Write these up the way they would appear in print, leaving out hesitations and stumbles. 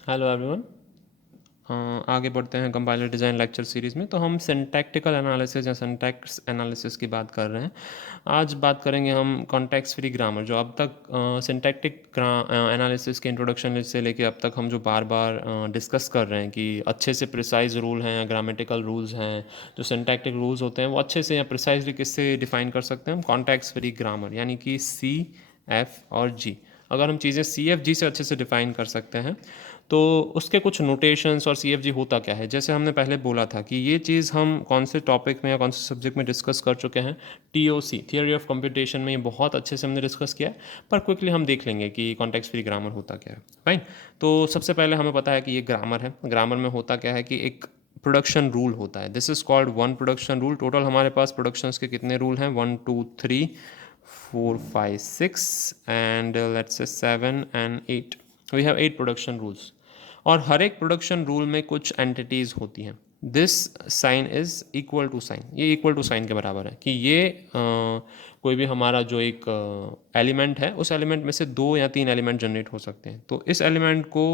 Hello everyone. आगे बढ़ते हैं कंपाइलर डिज़ाइन लेक्चर सीरीज़ में। तो हम सिंटैक्टिकल एनालिसिस या सिंटैक्स एनालिसिस की बात कर रहे हैं। आज बात करेंगे हम कॉन्टेक्स्ट फ्री ग्रामर। जो अब तक सिंटैक्टिक एनालिसिस के इंट्रोडक्शन से लेके अब तक हम जो बार बार डिस्कस कर रहे हैं कि अच्छे से प्रिसाइज रूल हैं या ग्रामेटिकल रूल्स हैं, जो सिंटैक्टिक रूल्स होते हैं वो अच्छे से या प्रिसाइजली किससे डिफाइन कर सकते हैं हम? कॉन्टेक्स्ट फ्री ग्रामर यानी कि सी, एफ और जी। अगर हम चीज़ें सी एफ जी से अच्छे से डिफाइन कर सकते हैं तो उसके कुछ नोटेशंस और सी एफ जी होता क्या है, जैसे हमने पहले बोला था कि ये चीज़ हम कौन से टॉपिक में या कौन से सब्जेक्ट में डिस्कस कर चुके हैं। T O C, theory of computation में ये बहुत अच्छे से हमने डिस्कस किया है, पर क्विकली हम देख लेंगे कि कॉन्टेक्स्ट फ्री ग्रामर होता क्या है। फाइन। तो सबसे पहले हमें पता है कि ये ग्रामर है। ग्रामर में होता क्या है कि एक प्रोडक्शन रूल होता है। This is called one production rule. Total हमारे पास प्रोडक्शंस के कितने रूल हैं? 1 2 3 4 5 6 and let's say 7 and 8। We have 8 production rules और हर एक प्रोडक्शन रूल में कुछ एंटिटीज़ होती हैं। This sign is equal to sign, ये इक्वल टू साइन के बराबर है कि ये कोई भी हमारा जो एक एलिमेंट है उस एलिमेंट में से 2 या 3 एलिमेंट जनरेट हो सकते हैं। तो इस एलिमेंट को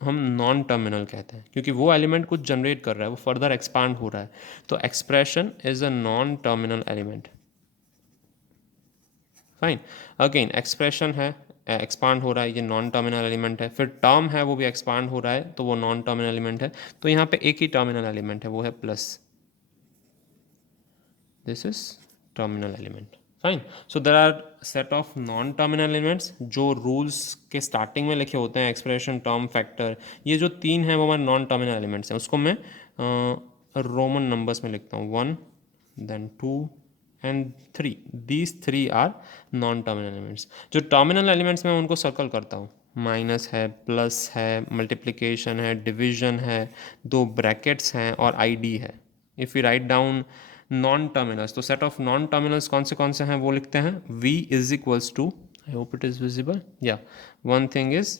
हम नॉन टर्मिनल कहते हैं क्योंकि वो एलिमेंट कुछ जनरेट कर रहा है, वो फर्दर एक्सपांड हो रहा है। तो expression is a non terminal element. Fine. Again expression है, एक्सपांड हो रहा है, ये नॉन टर्मिनल एलिमेंट है। फिर टर्म है, वो भी एक्सपांड हो रहा है, तो वो नॉन टर्मिनल एलिमेंट है। तो यहाँ पे एक ही टर्मिनल एलिमेंट है, वो है plus. This is terminal element. Fine. So there are set of non terminal elements जो रूल्स के स्टार्टिंग में लिखे होते हैं, एक्सप्रेशन, टर्म, फैक्टर। ये जो 3 हैं वो हमारे नॉन टर्मिनल एलिमेंट्स हैं। उसको मैं रोमन नंबर्स में लिखता हूँ, 1 then 2 and 3। these 3 are non terminal elements. जो टर्मिनल एलिमेंट्स में उनको सर्कल करता हूँ, माइनस है, प्लस है, मल्टीप्लिकेशन है, डिविजन है, 2 ब्रैकेट्स हैं और आईडी है। If you write down non terminals, तो सेट ऑफ नॉन टर्मिनल्स कौन से हैं वो लिखते हैं। v is equals to, I hope it is visible, या वन थिंग इज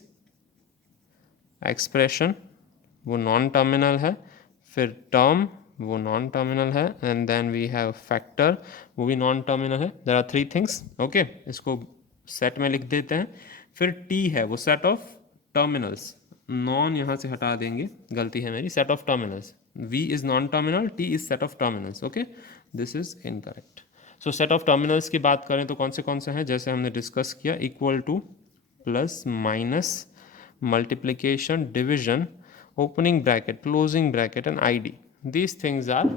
एक्सप्रेशन, वो नॉन टर्मिनल है। फिर टर्म, वो नॉन टर्मिनल है। And then we have factor, वो भी नॉन टर्मिनल है। There are 3 things. ओके, इसको सेट में लिख देते हैं। फिर टी है, वो सेट ऑफ टर्मिनल्स, नॉन यहाँ से हटा देंगे, गलती है मेरी, set of terminals. V is non terminal, T is set of terminals. Okay, this is incorrect. So set of terminals की बात करें तो कौन से हैं, जैसे हमने डिस्कस किया, equal to, plus, minus, multiplication, division, opening bracket, closing bracket and id. These things are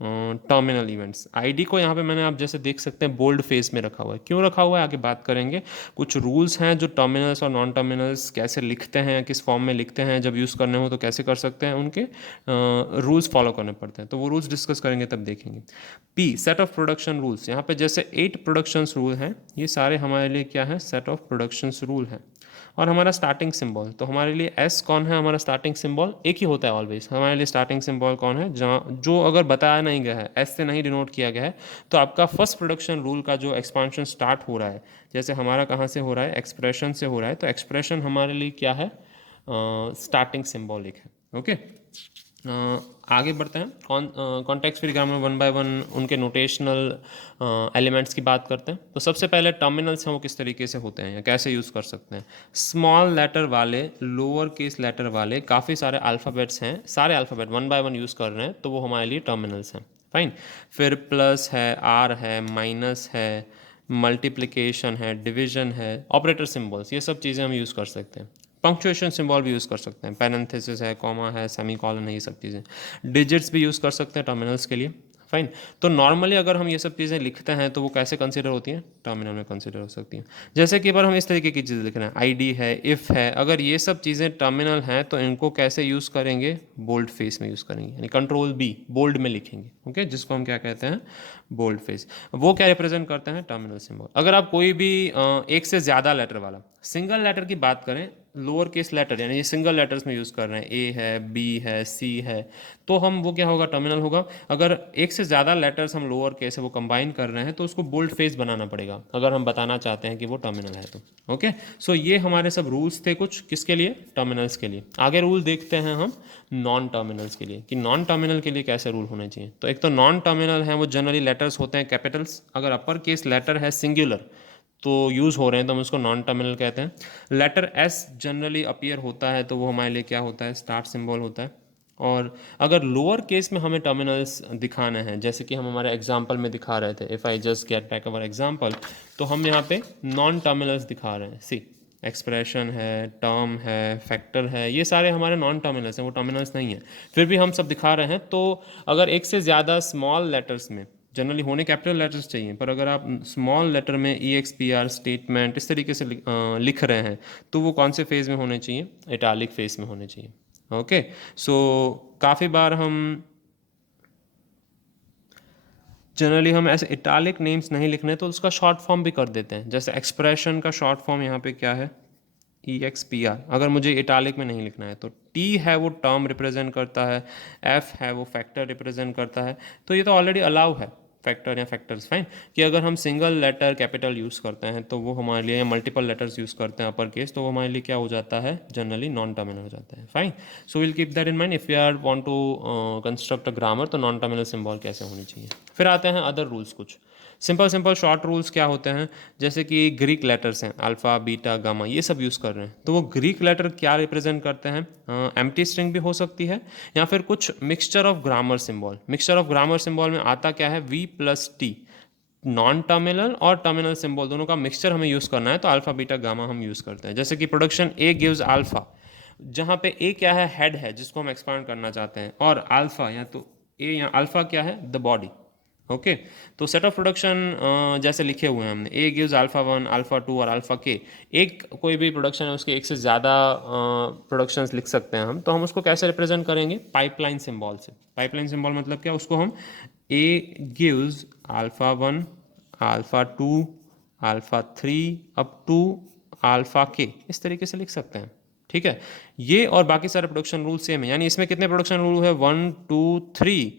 terminal events. ID को यहाँ पे मैंने, आप जैसे देख सकते हैं, बोल्ड फेस में रखा हुआ है। क्यों रखा हुआ है आगे बात करेंगे। कुछ रूल्स हैं जो टर्मिनल्स और नॉन टर्मिनल्स कैसे लिखते हैं, किस फॉर्म में लिखते हैं, जब यूज़ करने हो तो कैसे कर सकते हैं, उनके रूल्स फॉलो करने पड़ते हैं। तो वो रूल्स डिस्कस करेंगे तब देखेंगे। P, set of production rules. यहाँ पे जैसे 8 प्रोडक्शन रूल हैं, ये सारे हमारे लिए क्या है, सेट ऑफ प्रोडक्शन रूल हैं। और हमारा स्टार्टिंग सिंबल, तो हमारे लिए एस कौन है, हमारा स्टार्टिंग सिंबल एक ही होता है ऑलवेज। हमारे लिए स्टार्टिंग सिंबल कौन है, जहाँ जो अगर बताया नहीं गया है, एस से नहीं डिनोट किया गया है, तो आपका फर्स्ट प्रोडक्शन रूल का जो एक्सपांशन स्टार्ट हो रहा है, जैसे हमारा कहाँ से हो रहा है, एक्सप्रेशन से हो रहा है, तो एक्सप्रेशन हमारे लिए क्या है, स्टार्टिंग सिंबॉलिक है। ओके, आगे बढ़ते हैं। Context free grammar one by one उनके नोटेशनल एलिमेंट्स की बात करते हैं। तो सबसे पहले टर्मिनल्स हैं, वो किस तरीके से होते हैं या कैसे यूज़ कर सकते हैं। स्मॉल लेटर वाले, लोअर केस लेटर वाले काफ़ी सारे अल्फ़ाबेट्स हैं, सारे alphabet one by one use कर रहे हैं, तो वो हमारे लिए टर्मिनल्स हैं। फाइन। फिर प्लस है, आर है, माइनस है, मल्टीप्लिकेशन है, डिविजन है, ऑपरेटर सिम्बल्स, ये सब चीज़ें हम यूज़ कर सकते हैं। पंक्चुएशन सिंबल भी यूज़ कर सकते हैं, पैरेंथेसिस है, कॉमा है, सेमी कॉलन है, ये सब चीज़ें। डिजिट्स भी यूज़ कर सकते हैं टर्मिनल्स के लिए। फाइन। तो नॉर्मली अगर हम ये सब चीज़ें लिखते हैं तो वो कैसे कंसिडर होती हैं, टर्मिनल में कंसिडर हो सकती हैं। जैसे कि अगर हम इस तरीके की चीज़ लिख रहे हैं, आईडी है, इफ़ है, अगर ये सब चीज़ें टर्मिनल हैं तो इनको कैसे यूज़ करेंगे, बोल्ड फेस में यूज़ करेंगे, यानी कंट्रोल बी, बोल्ड में लिखेंगे। ओके, जिसको हम क्या कहते हैं, बोल्ड फेस। वो क्या रिप्रेजेंट करते हैं, टर्मिनल सिंबल। अगर आप कोई भी एक से ज़्यादा लेटर वाला, सिंगल लेटर की बात करें, लोअर केस लेटर यानी ये सिंगल लेटर्स में यूज़ कर रहे हैं, ए है, बी है, सी है, तो हम वो क्या होगा, टर्मिनल होगा। अगर एक से ज़्यादा लेटर्स हम लोअर केस है वो कंबाइन कर रहे हैं तो उसको बोल्ड फेस बनाना पड़ेगा, अगर हम बताना चाहते हैं कि वो टर्मिनल है तो। ओके, सो ये हमारे सब रूल्स थे कुछ, किसके लिए, टर्मिनल्स के लिए। आगे रूल देखते हैं हम नॉन टर्मिनल्स के लिए, कि नॉन टर्मिनल के लिए कैसे रूल होने चाहिए। तो एक तो नॉन टर्मिनल है वो जनरली लेटर्स होते हैं कैपिटल्स। अगर अपर केस लेटर है सिंगुलर तो यूज़ हो रहे हैं तो हम उसको नॉन टर्मिनल कहते हैं। लेटर एस जनरली अपीयर होता है तो वो हमारे लिए क्या होता है, स्टार्ट सिंबल होता है। और अगर लोअर केस में हमें टर्मिनल्स दिखाने हैं, जैसे कि हम हमारे एग्जाम्पल में दिखा रहे थे, if I just get back our example, तो हम यहाँ पे नॉन टर्मिनल्स दिखा रहे हैं। सी, एक्सप्रेशन है, टर्म है, फैक्टर है, ये सारे हमारे नॉन टर्मिनल्स हैं, वो टर्मिनल्स नहीं है, फिर भी हम सब दिखा रहे हैं। तो अगर एक से ज़्यादा स्मॉल लेटर्स में, जनरली होने कैपिटल लेटर्स चाहिए, पर अगर आप स्मॉल लेटर में ई एक्स पी आर स्टेटमेंट इस तरीके से लिख रहे हैं, तो वो कौन से फेज़ में होने चाहिए, इटालिक फेज़ में होने चाहिए। ओके, सो काफ़ी बार जनरली हम ऐसे इटालिक नेम्स नहीं लिखने तो उसका शॉर्ट फॉर्म भी कर देते हैं। जैसे एक्सप्रेशन का शॉर्ट फॉर्म यहाँ पे क्या है, ई एक्स पी आर। अगर मुझे इटालिक में नहीं लिखना है तो टी है वो टर्म रिप्रेजेंट करता है, एफ है वो फैक्टर रिप्रेजेंट करता है। तो ये तो ऑलरेडी अलाउ है, फैक्टर या फैक्टर्स, फाइन। कि अगर हम सिंगल लेटर कैपिटल यूज़ करते हैं तो वो हमारे लिए, या मल्टीपल लेटर्स यूज़ करते हैं अपर केस, तो वो हमारे लिए क्या हो जाता है, जनरली नॉन टर्मिनल हो जाता है। Fine, so will keep that in mind if you are want to construct a grammar, तो नॉन टर्मिनल सिंबल कैसे होनी चाहिए। फिर आते हैं अदर रूल्स, कुछ सिंपल शॉर्ट रूल्स क्या होते हैं, जैसे कि ग्रीक लेटर्स हैं, अल्फ़ा बीटा गामा, ये सब यूज़ कर रहे हैं, तो वो ग्रीक लेटर क्या रिप्रेजेंट करते हैं, एम्प्टी स्ट्रिंग भी हो सकती है, या फिर कुछ mixture of grammar symbol. Mixture of grammar symbol में आता क्या है, V plus T, non terminal और टर्मिनल सिंबल दोनों का मिक्सचर हमें यूज़ करना है, तो अल्फ़ा बीटा गामा हम यूज़ करते हैं। जैसे कि प्रोडक्शन ए गिव्स अल्फ़ा, जहाँ पे ए क्या है, हेड है जिसको हम एक्सपांड करना चाहते हैं, और अल्फ़ा या तो ए या अल्फ़ा क्या है, द बॉडी। ओके, तो सेट ऑफ प्रोडक्शन जैसे लिखे हुए हैं हमने, ए गिव्स अल्फ़ा 1, अल्फ़ा 2 और अल्फ़ा के। एक कोई भी प्रोडक्शन है उसके एक से ज़्यादा प्रोडक्शंस लिख सकते हैं हम, तो हम उसको कैसे रिप्रेजेंट करेंगे, पाइपलाइन सिंबल से। पाइपलाइन सिंबल मतलब क्या, उसको हम A gives alpha 1, alpha 2, alpha 3 up to alpha K, इस तरीके से लिख सकते हैं। ठीक है, ये और बाकी सारे प्रोडक्शन रूल सेम है, यानी इसमें कितने प्रोडक्शन रूल है, 1 2 3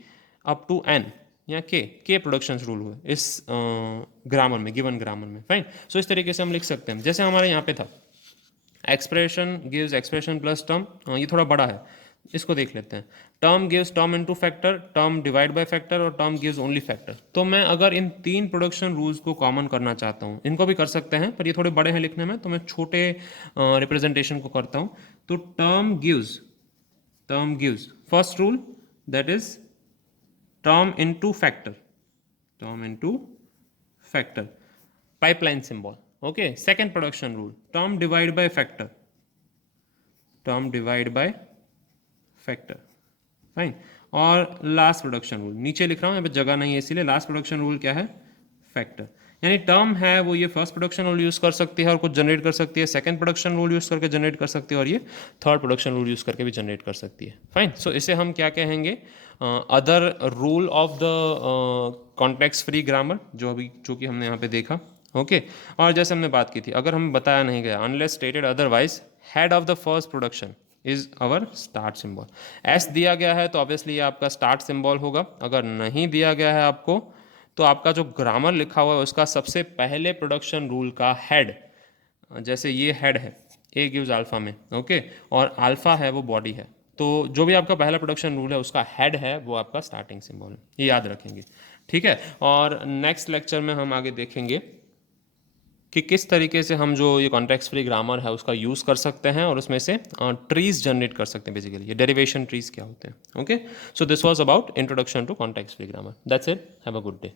अप टू एन, या के प्रोडक्शन रूल हुए इस ग्रामर में, गिवन ग्रामर में। फाइन, सो इस तरीके से हम लिख सकते हैं। जैसे हमारे यहाँ पे था, expression gives expression plus term, ये थोड़ा बड़ा है, इसको देख लेते हैं। Term gives term into factor, term divide by factor, और टर्म गिव्स ओनली फैक्टर। तो मैं अगर इन तीन प्रोडक्शन रूल्स को कॉमन करना चाहता हूँ, इनको भी कर सकते हैं पर ये थोड़े बड़े हैं लिखने में, तो मैं छोटे रिप्रेजेंटेशन को करता हूँ। तो term gives first rule, that is term into factor, pipeline symbol. Okay, second production rule, term divide by factor, fine. और लास्ट प्रोडक्शन रूल नीचे लिख रहा हूँ, यहाँ पे जगह नहीं है इसीलिए, लास्ट प्रोडक्शन रूल क्या है, फैक्टर। यानी टर्म है वो ये फर्स्ट प्रोडक्शन रूल यूज़ कर सकती है और कुछ जनरेट कर सकती है, सेकंड प्रोडक्शन रूल यूज़ करके जनरेट कर सकती है, और ये थर्ड प्रोडक्शन रूल यूज़ करके भी जनरेट कर सकती है। फाइन, सो इसे हम क्या कहेंगे, other rule of the context free grammar, जो कि हमने यहाँ पे देखा। ओके, और जैसे हमने बात की थी, अगर हमें बताया नहीं गया, unless stated otherwise, head of the first production is our start symbol. S दिया गया है तो ऑब्वियसली ये आपका स्टार्ट सिंबल होगा। अगर नहीं दिया गया है आपको, तो आपका जो ग्रामर लिखा हुआ है उसका सबसे पहले प्रोडक्शन रूल का हेड, जैसे ये हेड है ए गिव्स अल्फा में, ओके, और अल्फा है वो बॉडी है, तो जो भी आपका पहला प्रोडक्शन रूल है उसका हेड है वो आपका स्टार्टिंग सिंबल है, ये याद रखेंगे। ठीक है, और नेक्स्ट लेक्चर में हम आगे देखेंगे कि किस तरीके से हम जो ये कॉन्टेक्स्ट फ्री ग्रामर है उसका यूज़ कर सकते हैं और उसमें से ट्रीज जनरेट कर सकते हैं, बेसिकली ये डेरिवेशन ट्रीज क्या होते हैं। Okay, so this was about introduction to context free grammar. That's it, have a good day.